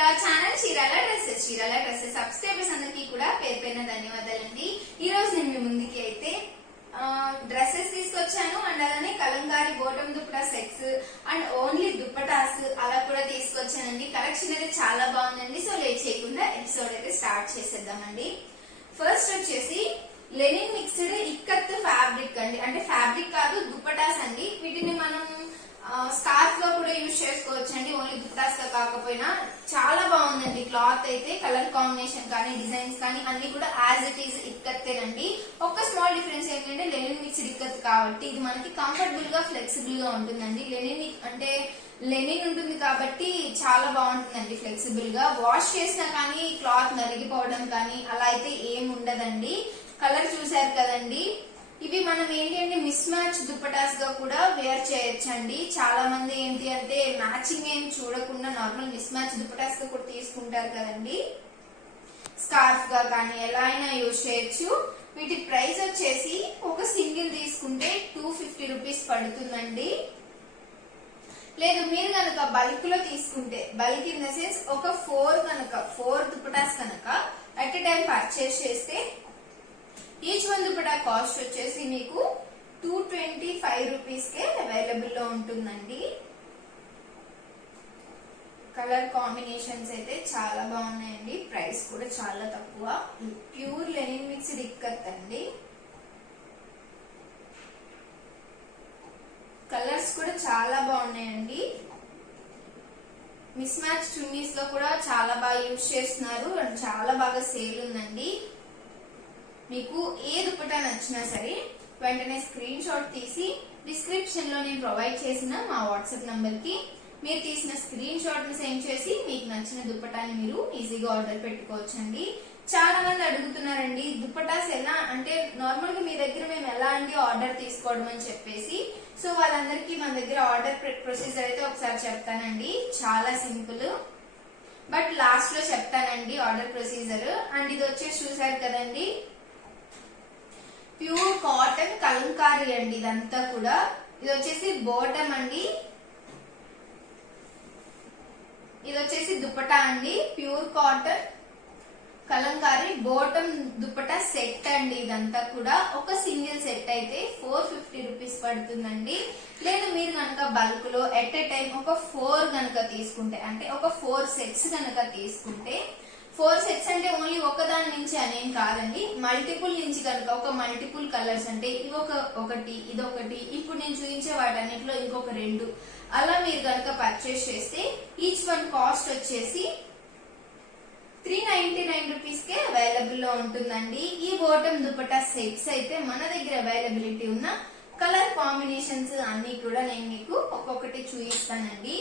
To our channel Chirala dresses subscribers అందరికీ కూడా పేరు పేరున ధన్యవాదాలండి. ఈ రోజు నేను మీ ముందుకి అయితే డ్రెస్సెస్ తీసుకొచ్చాను అండ్ అలానే Kalamkari bottom dupatta sets and only dupattas అలా కూడా తీసుకొచ్చానండి. కలెక్షన్ అయితే చాలా బాగుందండి. సో లేట్ చేయకుండా ఎపిసోడ్ అయితే స్టార్ట్ చేసేద్దామండి. ఫస్ట్ వచ్చేసి లెనిన్ మిక్స్డ్ ఇక్కత్ ఫ్యాబ్రిక్ అండి, అంటే ఫ్యాబ్రిక్ కాదు దుప్పటాస్ అండి. వీటిని మనం స్కార్ఫ్ గా కూడా యూజ్ చేసుకోవచ్చు అండి, ఓన్లీ దుప్పటాస్ గా కాకపోయినా. చాలా బాగుందండి క్లాత్ అయితే, కలర్ కాంబినేషన్ కానీ డిజైన్స్ కానీ అన్ని కూడా యాజ్ ఇట్ ఈస్ ఇక్కత్తేనండి. ఒక్క స్మాల్ డిఫరెన్స్ ఏంటంటే లెనిన్ మిక్స్డ్ ఇక్కత్ కాబట్టి ఇది మనకి కంఫర్టబుల్ గా ఫ్లెక్సిబుల్ గా ఉంటుందండి. లెనిన్ ఉంటుంది కాబట్టి చాలా బాగుంటుందండి ఫ్లెక్సిబుల్ గా. వాష్ చేసినా కానీ క్లాత్ నలిగిపోవడం కానీ అలా అయితే ఏం ఉండదండి. కలర్ చూసారు కదండి. ఇవి మనం ఏంటి అంటే మిస్ మ్యాచ్ దుప్పటాస్ గా కూడా వేర్ చేయొచ్చండి. చాలా మంది ఏంటి అంటే మ్యాచింగ్ ఏం చూడకుండా నార్మల్ మిస్ మ్యాచ్ దుప్పటాస్ గా కూడా తీసుకుంటారు కదండి. స్కార్ఫ్ గా కానీ ఎలా అయినా యూజ్ చేయొచ్చు. వీటి ప్రైస్ వచ్చేసి ఒక సింగిల్ తీసుకుంటే 250 రూపీస్ పడుతుందండి. లేదు మీరు కనుక బల్క్ లో తీసుకుంటే, బల్క్ ఇన్ ద సెన్స్ ఒక 4 దుప్పటాస్ కనుక అట్ ఎ టైం పర్చేస్ చేస్తే ఈచ్ వన్ దుప్పటా కాస్ట్ వచ్చేసి మీకు 225 రూపీస్ కే అవైలబుల్ లో ఉంటుందండి. కలర్ కాంబినేషన్స్ అయితే చాలా బాగున్నాయండి. ప్రైస్ కూడా చాలా తక్కువ. ప్యూర్ లెనిన్ మిక్స్డ్ ఇక్కత్ అండి. కలర్స్ కూడా చాలా బాగున్నాయండి. మిస్ మ్యాచ్ చున్నీస్ లో కూడా చాలా బాగా యూజ్ చేస్తున్నారు అండ్ చాలా బాగా సేల్ ఉందండి. మీకు ఏ దుప్పటా నచ్చినా సరే వెంటనే స్క్రీన్ షాట్ తీసి డిస్క్రిప్షన్ లో నేను ప్రొవైడ్ చేసిన మా వాట్సాప్ నంబర్ కి మీరు తీసిన స్క్రీన్ షాట్ ని సెండ్ చేసి మీకు నచ్చిన దుప్పటాని మీరు ఈజీగా ఆర్డర్ పెట్టుకోవచ్చండి. చాలా మంది అడుగుతున్నారండి దుప్పటాస్ ఎలా అంటే నార్మల్ గా మీ దగ్గర మేము ఎలా అండి ఆర్డర్ తీసుకోవడం అని చెప్పేసి. సో వాళ్ళందరికీ మన దగ్గర ఆర్డర్ ప్రొసీజర్ అయితే ఒకసారి చెప్తానండి. చాలా సింపుల్, బట్ లాస్ట్ లో చెప్తానండి ఆర్డర్ ప్రొసీజర్. అండ్ ఇది వచ్చేసి చూసారు కదండి, ప్యూర్ కాటన్ కలంకారీ అండి ఇదంతా కూడా. ఇది వచ్చేసి బాటమ్ అండి, ఇది వచ్చేసి దుప్పటా అండి. Pure cotton Kalamkari bottom dupatta set అండి. ఇదంతా కూడా ఒక సింగిల్ సెట్ అయితే 450 రూపీస్ పడుతుందండి. లేదు మీరు కనుక బల్క్ లో ఎట్ ఎ టైం ఒక 4 కనుక తీసుకుంటే, అంటే ఒక 4 సెట్స్ కనుక తీసుకుంటే, 4 సెట్స్ అంటే ఓన్లీ ఒకదాని నుంచి అనేం కాదండి, మల్టిపుల్ నుంచి కనుక ఒక మల్టిపుల్ కలర్స్ అంటే ఒకటి ఇదొకటి ఇప్పుడు నేను చూపించే వాటన్నిటిలో ఇంకొక 2 అలా మీరు కనుక పర్చేస్ చేస్తే ఈచ్ వన్ కాస్ట్ వచ్చేసి 399 రూపీస్ కే అవైలబుల్ లో ఉంటుందండి. ఈ బాటమ్ దుపట్టా సెట్స్ అయితే మన దగ్గర అవైలబిలిటీ ఉన్న కలర్ కాంబినేషన్స్ అన్ని కూడా నేను మీకు ఒక్కొక్కటి చూపిస్తానండి.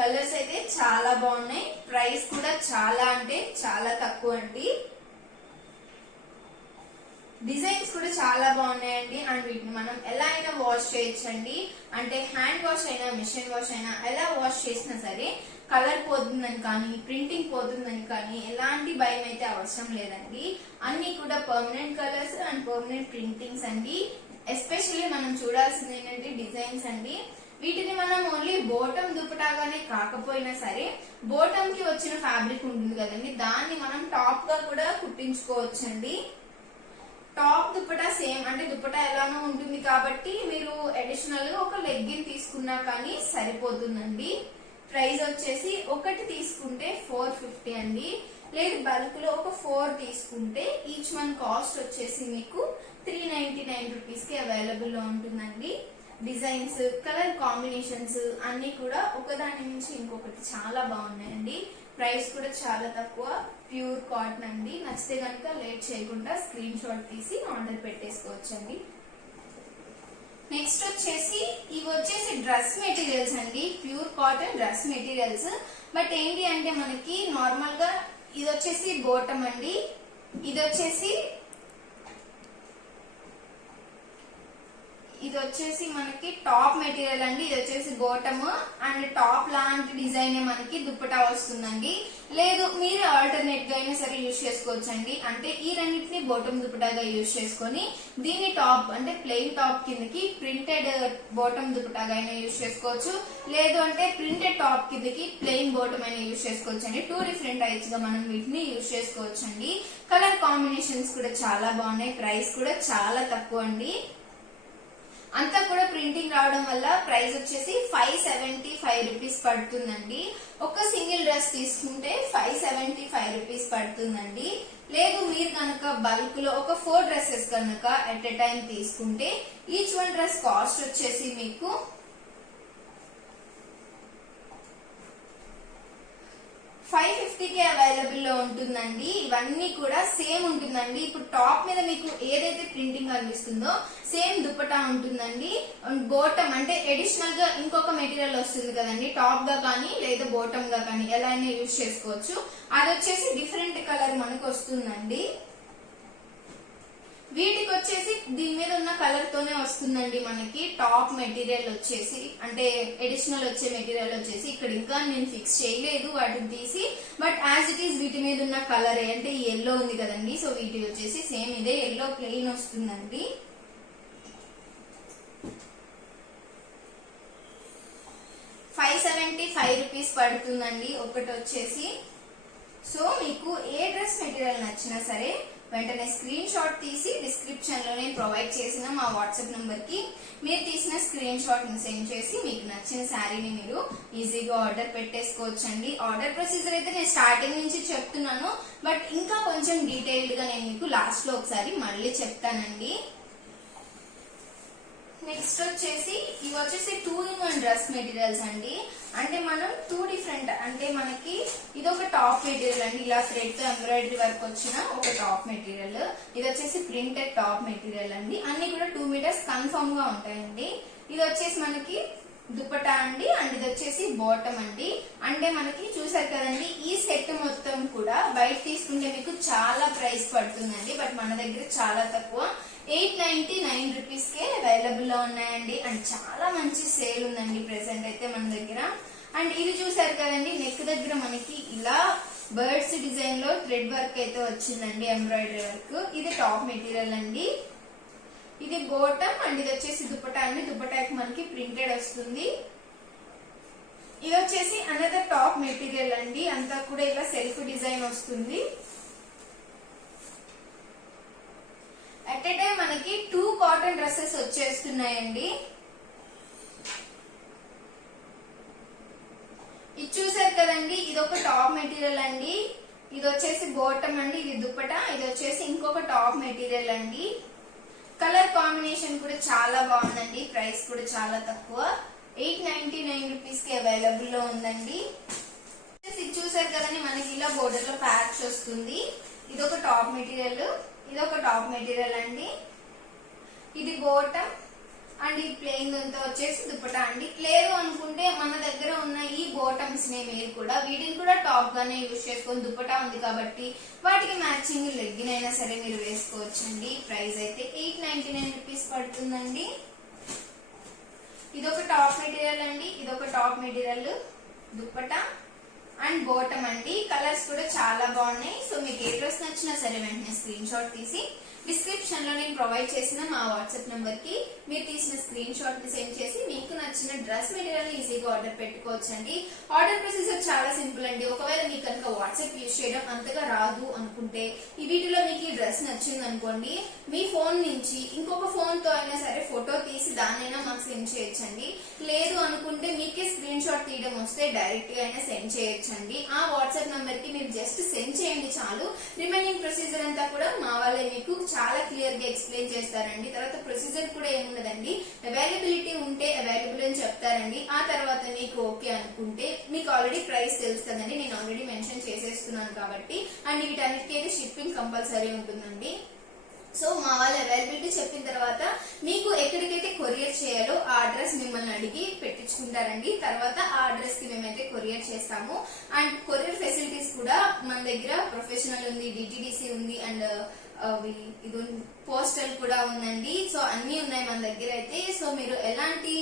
కలర్స్ అయితే చాలా బాగున్నాయి. ప్రైస్ కూడా చాలా అంటే చాలా తక్కువ అండి. డిజైన్స్ కూడా చాలా బాగున్నాయండి. అండ్ వీటిని మనం ఎలా అయినా వాష్ చేయొచ్చండి. అంటే హ్యాండ్ వాష్ అయినా మిషన్ వాష్ అయినా ఎలా వాష్ చేసినా సరే కలర్ పోతుందని కానీ ప్రింటింగ్ పోతుందని కానీ ఎలాంటి భయం అయితే అవసరం లేదండి. అన్ని కూడా permanent colours and permanent printings అండి. ఎస్పెషల్లీ మనం చూడాల్సింది ఏంటంటే డిజైన్స్ అండి. వీటిని మనం ఓన్లీ బోటమ్ దుప్పటాగానే కాకపోయినా సరే బోటమ్ కి వచ్చిన ఫ్యాబ్రిక్ ఉంటుంది కదండి, దాన్ని మనం టాప్ గా కూడా కుట్టించుకోవచ్చండి. టాప్ దుప్పటా సేమ్ అంటే దుప్పటా ఎలానో ఉంటుంది కాబట్టి మీరు అడిషనల్ గా ఒక లెగ్గిన్ తీసుకున్నా కానీ సరిపోతుందండి. ప్రైస్ వచ్చేసి ఒకటి తీసుకుంటే 450 అండి. లేదు బల్క్ లో ఒక 4 తీసుకుంటే ఈచ్ వన్ కాస్ట్ వచ్చేసి మీకు 399 రూపీస్ కి అవైలబుల్ లో ఉంటుందండి. డిజైన్స్ కలర్ కాంబినేషన్స్ అన్ని కూడా ఒకదాని నుంచి ఇంకొకటి చాలా బాగున్నాయండి. ప్రైస్ కూడా చాలా తక్కువ. ప్యూర్ కాటన్ అండి. నచ్చితే కనుక లేట్ చేయకుండా స్క్రీన్ షాట్ తీసి ఆర్డర్ పెట్టేసుకోవచ్చండి. నెక్స్ట్ వచ్చేసి ఇవి వచ్చేసి డ్రెస్ మెటీరియల్స్ అండి. Pure cotton dress materials. But ఏంటి అంటే మనకి నార్మల్ గా ఇది వచ్చేసి బాటమ్ అండి, ఇది వచ్చేసి ఇది వచ్చేసి మనకి టాప్ మెటీరియల్ అండి. ఇది వచ్చేసి బాటమ్ అండ్ టాప్ లాంటి డిజైన్ మనకి దుప్పటా వస్తుందండి. లేదు మీరు ఆల్టర్నేట్ గా అయినా సరే యూజ్ చేసుకోవచ్చు అండి. అంటే ఈ రెండింటిని బాటమ్ దుప్పటాగా యూజ్ చేసుకొని దీన్ని టాప్ అంటే ప్లెయిన్ టాప్ కిందకి ప్రింటెడ్ బాటమ్ దుప్పటాగా అయినా యూజ్ చేసుకోవచ్చు. లేదు అంటే ప్రింటెడ్ టాప్ కిందకి ప్లెయిన్ బాటమ్ అయినా యూజ్ చేసుకోవచ్చు అండి. 2 డిఫరెంట్ టైప్స్ గా మనం వీటిని యూజ్ చేసుకోవచ్చు అండి. కలర్ కాంబినేషన్స్ కూడా చాలా బాగున్నాయి. ప్రైస్ కూడా చాలా తక్కువ అండి. అంతా కూడా ప్రింటింగ్ రావడం వల్ల ప్రైస్ వచ్చేసి 575 రూపీస్ పడుతుందండి. ఒక సింగిల్ డ్రెస్ తీసుకుంటే 575 రూపీస్ పడుతుందండి. లేదు మీరు కనుక బల్క్ లో ఒక 4 డ్రెస్సెస్ కనుక ఎట్ ఎ టైం తీసుకుంటే ఈచ్ వన్ డ్రెస్ కాస్ట్ వచ్చేసి మీకు 550కి అవైలబుల్ లో ఉంటుందండి. ఇవన్నీ కూడా సేమ్ ఉంటుందండి. ఇప్పుడు టాప్ మీద మీకు ఏదైతే ప్రింటింగ్ కనిపిస్తుందో సేమ్ దుప్పటా ఉంటుందండి. బాటమ్ అంటే అడిషనల్ గా ఇంకొక మెటీరియల్ వస్తుంది కదండి, టాప్ గా కానీ లేదా బాటమ్ గా కానీ ఎలా అయినా యూజ్ చేసుకోవచ్చు. అది వచ్చేసి డిఫరెంట్ కలర్ మనకు వస్తుందండి. వీటికి వచ్చేసి దీని మీద ఉన్న కలర్ తోనే వస్తుందండి మనకి టాప్ మెటీరియల్ వచ్చేసి. అంటే అడిషనల్ వచ్చే మెటీరియల్ వచ్చేసి ఇక్కడ ఇంకా నేను ఫిక్స్ చేయలేదు వాటిని తీసి, బట్ యాజ్ ఇట్ ఈస్ వీటి మీద ఉన్న కలర్ అంటే ఎల్లో ఉంది కదండి, సో వీటి వచ్చేసి సేమ్ ఇదే ఎల్లో ప్లెయిన్ వస్తుందండి. ₹575 పడుతుందండి ఒకటి వచ్చేసి. సో మీకు ఏ డ్రెస్ మెటీరియల్ నచ్చినా సరే వెంటనే స్క్రీన్ షాట్ తీసి డిస్క్రిప్షన్ లో నేను ప్రొవైడ్ చేసిన మా వాట్సాప్ నంబర్ కి మీరు తీసిన స్క్రీన్ షాట్ ని సెండ్ చేసి మీకు నచ్చిన శారీని మీరు ఈజీగా ఆర్డర్ పెట్టేసుకోవచ్చండి. ఆర్డర్ ప్రొసీజర్ అయితే నేను స్టార్టింగ్ నుంచి చెప్తున్నాను, బట్ ఇంకా కొంచెం డీటెయిల్డ్ గా నేను మీకు లాస్ట్ లో ఒకసారి మళ్ళీ చెప్తానండి. నెక్స్ట్ వచ్చేసి ఇవి వచ్చేసి 2-in-1 డ్రెస్ మెటీరియల్స్ అండి. అంటే మనం 2 డిఫరెంట్ అంటే మనకి ఇది ఒక టాప్ మెటీరియల్ అండి. ఇలా థ్రెడ్ తో ఎంబ్రాయిడరీ వర్క్ వచ్చిన ఒక టాప్ మెటీరియల్. ఇది వచ్చేసి ప్రింటెడ్ టాప్ మెటీరియల్ అండి. అన్ని కూడా 2 మీటర్స్ కన్ఫర్మ్ గా ఉంటాయండి. ఇది వచ్చేసి మనకి దుప్పటా అండి అండ్ ఇది వచ్చేసి బాటమ్ అండి. అంటే మనకి చూసారు కదండి ఈ సెట్ మొత్తం కూడా బయట తీసుకుంటే మీకు చాలా ప్రైస్ పడుతుందండి, బట్ మన దగ్గర చాలా తక్కువ 899 రూపీస్ కే అవైలబుల్ లో ఉన్నాయండి. అండ్ చాలా మంచి సేల్ ఉందండి ప్రెసెంట్ అయితే మన దగ్గర. అండ్ ఇది చూసారు కదండి నెక్ దగ్గర మనకి ఇలా బర్డ్స్ డిజైన్ లో థ్రెడ్ వర్క్ అయితే వచ్చిందండి, ఎంబ్రాయిడరీ వర్క్. ఇది టాప్ మెటీరియల్ అండి. ఇది బాటమ్ అండ్ ఇది వచ్చేసి దుప్పటా అండి. దుప్పటాకి మనకి ప్రింటెడ్ వస్తుంది. ఇది వచ్చేసి అనదర్ టాప్ మెటీరియల్ అండి. అంతా కూడా ఇలా సెల్ఫ్ డిజైన్ వస్తుంది. అట్ ఎ టైం మనకి 2 కాటన్ డ్రెస్సెస్ వచ్చేస్తున్నాయండి. ఇది చూసారు కదండి ఇది ఒక టాప్ మెటీరియల్ అండి. ఇది వచ్చేసి బాటమ్ అండి. ఇది దుప్పటా. ఇది వచ్చేసి ఇంకొక టాప్ మెటీరియల్ అండి. కలర్ కాంబినేషన్ కూడా చాలా బాగుందండి. ప్రైస్ కూడా చాలా తక్కువ 899 రూపీస్ కి అవైలబుల్ లో ఉందండి. ఇది చూసారు కదండి మనకి ఇలా బోర్డర్ లో ప్యాచ్ వస్తుంది. ఇది ఒక టాప్ మెటీరియల్. ఇది ఒక టాప్ మెటీరియల్ అండి. ఇది బాటమ్ అండ్ ఈ ప్లెయిన్ అంతా వచ్చేసి దుప్పటా అండి. లేదు అనుకుంటే మన దగ్గర ఉన్న ఈ బాటమ్స్ ని మీరు కూడా వీటిని కూడా టాప్ గానే యూజ్ చేసుకొని దుప్పటా ఉంది కాబట్టి వాటికి మ్యాచింగ్ లెగ్గిన్ అయినా సరే మీరు వేసుకోవచ్చండి. ప్రైస్ అయితే 899 రూపీస్ పడుతుందండి. ఇదొక టాప్ మెటీరియల్ అండి. ఇదొక top material dupatta and bottom అండి. కలర్స్ కూడా చాలా బాగున్నాయి. సో మీకు ఏ డ్రెస్ నచ్చినా సరే వెంటనే స్క్రీన్ షాట్ తీసి డిస్క్రిప్షన్ లో నేను ప్రొవైడ్ చేసిన మా వాట్సాప్ నంబర్ కి మీరు తీసిన స్క్రీన్ షాట్ ని సెండ్ చేసి మీకు నచ్చిన డ్రెస్ మెటీరియల్ ఈజీగా ఆర్డర్ పెట్టుకోవచ్చండి. ఆర్డర్ ప్రొసీజర్ చాలా సింపుల్ అండి. ఒకవేళ మీకు కనుక వాట్సాప్ యూజ్ చేయడం అంతగా రాదు అనుకుంటే ఈ వీటిలో మీకు ఈ డ్రెస్ నచ్చింది అనుకోండి, మీ ఫోన్ నుంచి ఇంకొక ఫోన్ తో అయినా సరే ఫోటో తీసి దాన్నైనా మాకు సెండ్ చేయొచ్చండి. లేదు అనుకుంటే మీకే స్క్రీన్ షాట్ తీయడం వస్తే డైరెక్ట్ గా అయినా సెండ్ చేయొచ్చండి. ఆ వాట్సాప్ నంబర్ కి మీరు జస్ట్ సెండ్ చేయండి చాలు. రిమైనింగ్ ప్రొసీజర్ అంతా కూడా మా వాళ్ళే మీకు చాలా క్లియర్ గా ఎక్స్ప్లెయిన్ చేస్తారండి. తర్వాత ప్రొసీజర్ కూడా ఏముండదండి, అవైలబిలిటీ ఉంటే అవైలబుల్ అని చెప్తారండి. ఆ తర్వాత మీకు ఓకే అనుకుంటే మీకు ఆల్రెడీ ప్రైస్ తెలుస్తుందండి, నేను ఆల్రెడీ మెన్షన్ చేసేస్తున్నాను కాబట్టి. అండ్ వీటన్నిటికీ షిప్పింగ్ కంపల్సరీ ఉంటుందండి. సో మా వాళ్ళు అవైలబిలిటీ చెప్పిన తర్వాత మీకు ఎక్కడికైతే కొరియర్ చేయాలో ఆ అడ్రస్ మిమ్మల్ని అడిగి పెట్టించుకుంటారండి. తర్వాత ఆ అడ్రస్ కి మేమైతే కొరియర్ చేస్తాము. అండ్ కొరియర్ ఫెసిలిటీస్ కూడా మన దగ్గర ప్రొఫెషనల్ ఉంది, డిటిడిసి ఉంది అండ్ అవి ఇది పోస్టల్ కూడా ఉందండి. సో అన్ని ఉన్నాయి మన దగ్గర అయితే. సో మీరు ఎలాంటి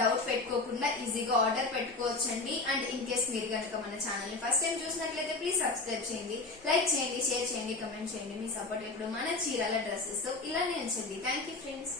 డౌట్ పెట్టుకోకుండా ఈజీగా ఆర్డర్ పెట్టుకోవచ్చండి. అండ్ ఇన్ కేస్ మీరు కనుక మన ఛానల్ ని ఫస్ట్ టైం చూసినట్లయితే ప్లీజ్ సబ్స్క్రైబ్ చేయండి, లైక్ చేయండి, షేర్ చేయండి, కమెంట్ చేయండి. మీ సపోర్ట్ ఎప్పుడు మన చీరాల డ్రెస్సెస్ తో ఇలానే ఉంచండి. Thank you friends.